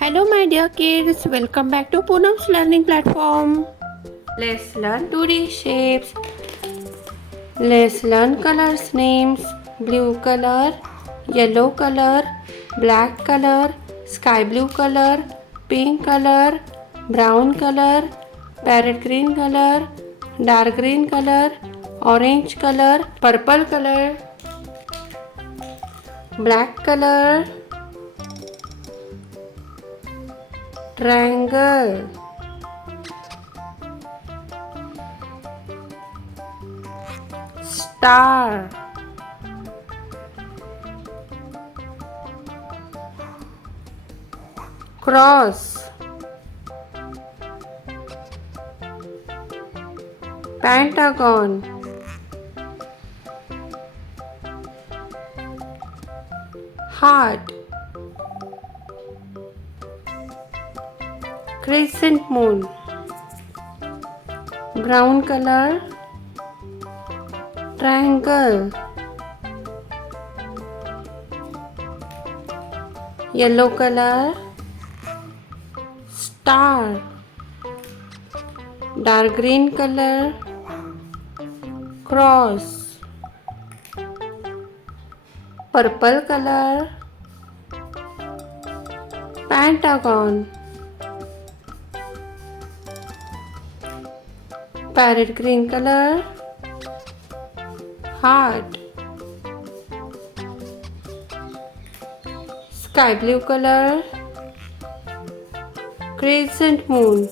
Hello, my dear kids. Welcome back to Poonam's learning platform. Let's learn 2D shapes. Let's learn colors names: blue color, yellow color, black color, sky blue color, pink color, brown color, parrot green color, dark green color, orange color, purple color, black color, triangle, star, cross, pentagon, heart, crescent moon, brown color, triangle, yellow color, star, dark green color, cross, purple color, pentagon, parrot green color, heart, sky blue color, crescent moon.